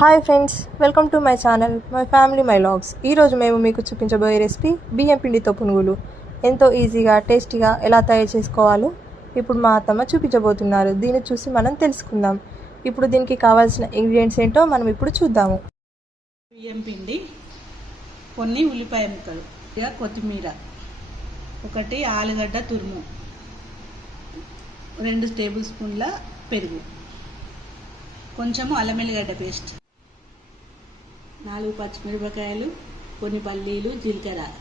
Hi friends welcome to my channel my family my vlogs. ఈరోజు మేము మీకు చూపించబోయే రెసిపీ బియ్యం పిండితో పునుగులు. ఎంతో ఈజీగా టేస్టీగా ఎలా తయారు చేసుకోవాలో ఇప్పుడు మా అత్తమ్మ చూపించబోతున్నారు. దీన్ని చూసి మనం తెలుసుకుందాం. ఇప్పుడు దీనికి కావాల్సిన ఇంగ్రీడియంట్స్ ఏంటో మనం ఇప్పుడు చూద్దాము. బియ్యం పిండి కొన్ని ఉల్లిపాయ ముక్కలు ఇక కొత్తిమీర ఒకటి ఆలుగడ్డ తురుము రెండు టేబుల్ స్పూన్ల పెరుగు కొంచెము అల్లం వెల్లిగడ్డ పేస్ట్. నాలుగు పచ్చిమిరపకాయలు కొన్ని పల్లీలు జీలకర్ర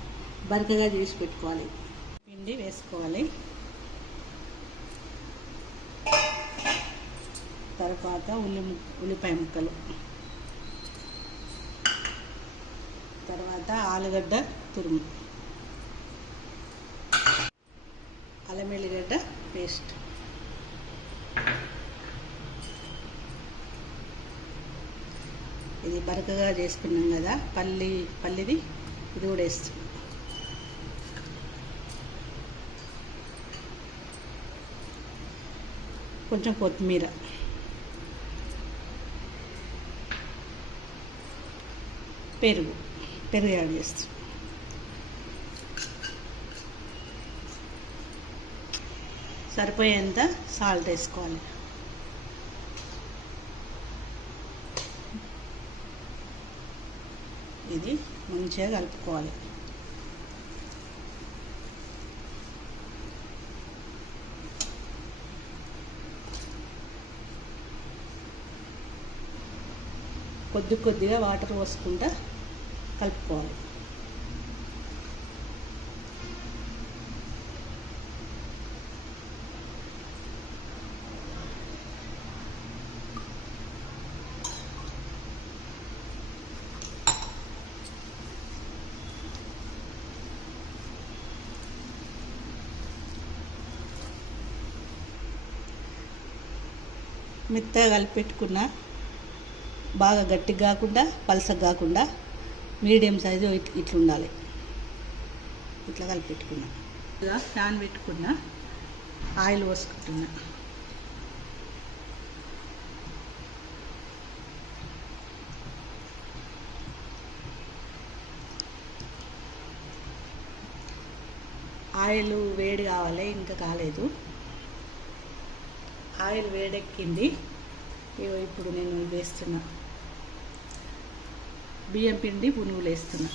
బరకగా చేసి పెట్టుకోవాలి. పిండి వేసుకోవాలి. తర్వాత ఉల్లి ఉల్లిపాయ ముక్కలు. తర్వాత ఆలుగడ్డ తురుము. అల్లం వెల్లిగడ్డ పేస్ట్. ఇది బరకగా చేసుకున్నాం కదా పల్లి పల్లిది ఇది కూడా వేస్తాం. కొంచెం కొత్తిమీర. పెరుగు పెరుగు యాడ్ చేస్తాం. సరిపోయేంత సాల్ట్ వేసుకోవాలి. ఇది మంచిగా కలుపుకోవాలి. కొద్ది కొద్దిగా వాటర్ పోసుకుంటా కలుపుకోవాలి. మెత్తగా కలిపెట్టుకున్న బాగా గట్టిగా కాకుండా పలసగా కాకుండా మీడియం సైజు ఇట్లా ఉండాలి ఇట్లా కలిపెట్టుకున్నా. ఇక ఫ్యాన్ పెట్టుకున్నా ఆయిల్ పోసుకుంటున్నా. ఆయిల్ వేడి కావాలి ఇంకా కాలేదు. ఆయిల్ వేడెక్కింది. ఇగో ఇప్పుడు నేను వేస్తున్నా. బియ్యం పిండి పునుగులు వేస్తున్నా.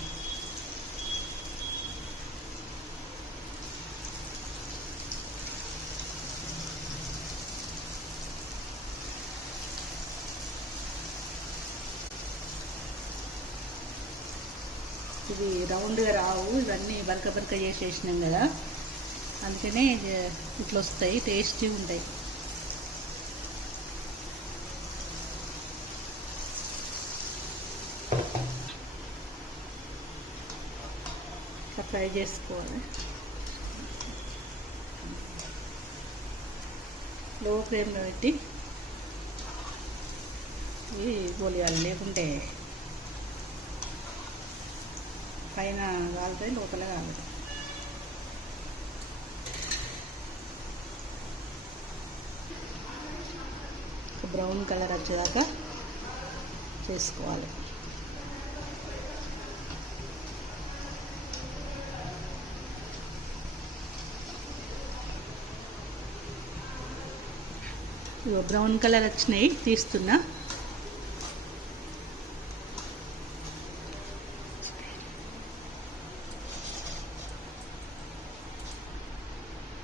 ఇది రౌండ్గా రావు. ఇవన్నీ బరక బరక చేసేసినాం కదా. అందుకనే ఇట్లా వస్తాయి. టేస్టీ ఉంటాయి. ఫ్రై చేసుకోవాలి లో ఫ్లేమ్లో పెట్టి ఇవి గోలియాలి లేకుంటే పైన కాలుతాయి లోపల కాలుతాయి బ్రౌన్ కలర్ వచ్చేదాకా చేసుకోవాలి. ఇగో బ్రౌన్ కలర్ వచ్చినాయి తీస్తున్నా.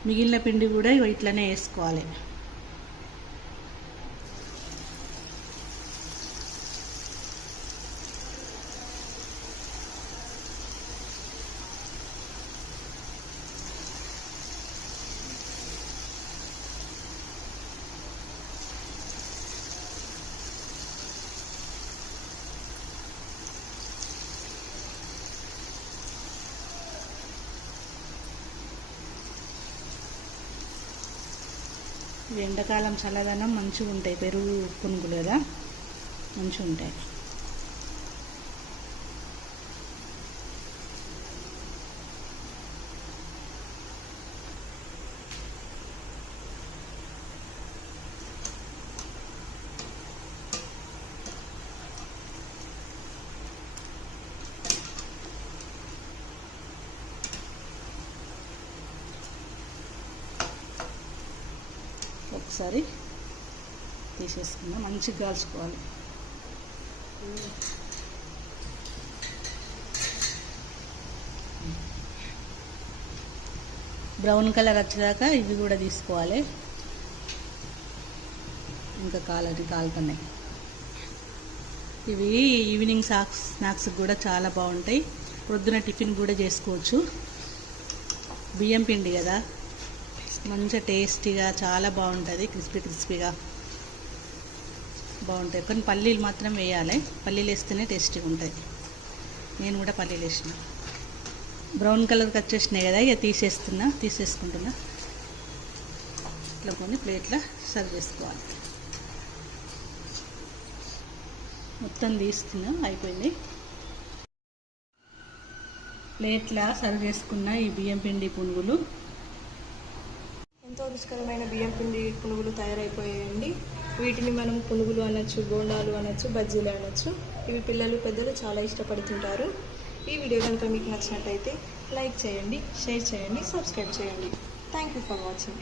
మిగిలిన పిండి కూడా ఇగో ఇట్లనే వేసుకోవాలి. ఎండాకాలం చల్లదనం మంచిగా ఉంటాయి పెరుగు పునుగులు కదా మంచిగా ఉంటాయి ఒకసారి తీసేసుకుందాం మంచిగా కాల్చుకోవాలి. బ్రౌన్ కలర్ వచ్చేదాకా ఇవి కూడా తీసుకోవాలి. ఇంకా కాలని కాలుతున్నాయి. ఇవి ఈవినింగ్ సాక్స్ స్నాక్స్ కూడా చాలా బాగుంటాయి. ప్రొద్దున టిఫిన్ కూడా చేసుకోవచ్చు. బియ్యం పిండి కదా. మంచిగా టేస్టీగా చాలా బాగుంటుంది క్రిస్పీ క్రిస్పీగా. బాగుంటాయి. కానీ పల్లీలు మాత్రం వేయాలి. పల్లీలు వేస్తేనే టేస్టీగా ఉంటాయి. నేను కూడా పల్లీలు వేసిన. బ్రౌన్ కలర్కి వచ్చేసినాయి కదా ఇక తీసేస్తున్నా తీసేసుకుంటున్నా. ఇట్లా కొన్ని ప్లేట్లో సర్వ్ చేసుకోవాలి. మొత్తం తీసుకున్నా అయిపోయింది. ప్లేట్లా సర్వ్ చేసుకున్న ఈ బియ్యం పిండి పునుగులు. ఎంతో రుచికరమైన బియ్యం పిండి పునుగులు తయారైపోయాయండి. వీటిని మనం పునుగులు అనొచ్చు బోండాలు అనొచ్చు బజ్జీలు అనొచ్చు. ఇవి పిల్లలు పెద్దలు చాలా ఇష్టపడుతుంటారు. ఈ వీడియో కనుక మీకు నచ్చినట్టయితే లైక్ చేయండి షేర్ చేయండి సబ్స్క్రైబ్ చేయండి. Thank you for watching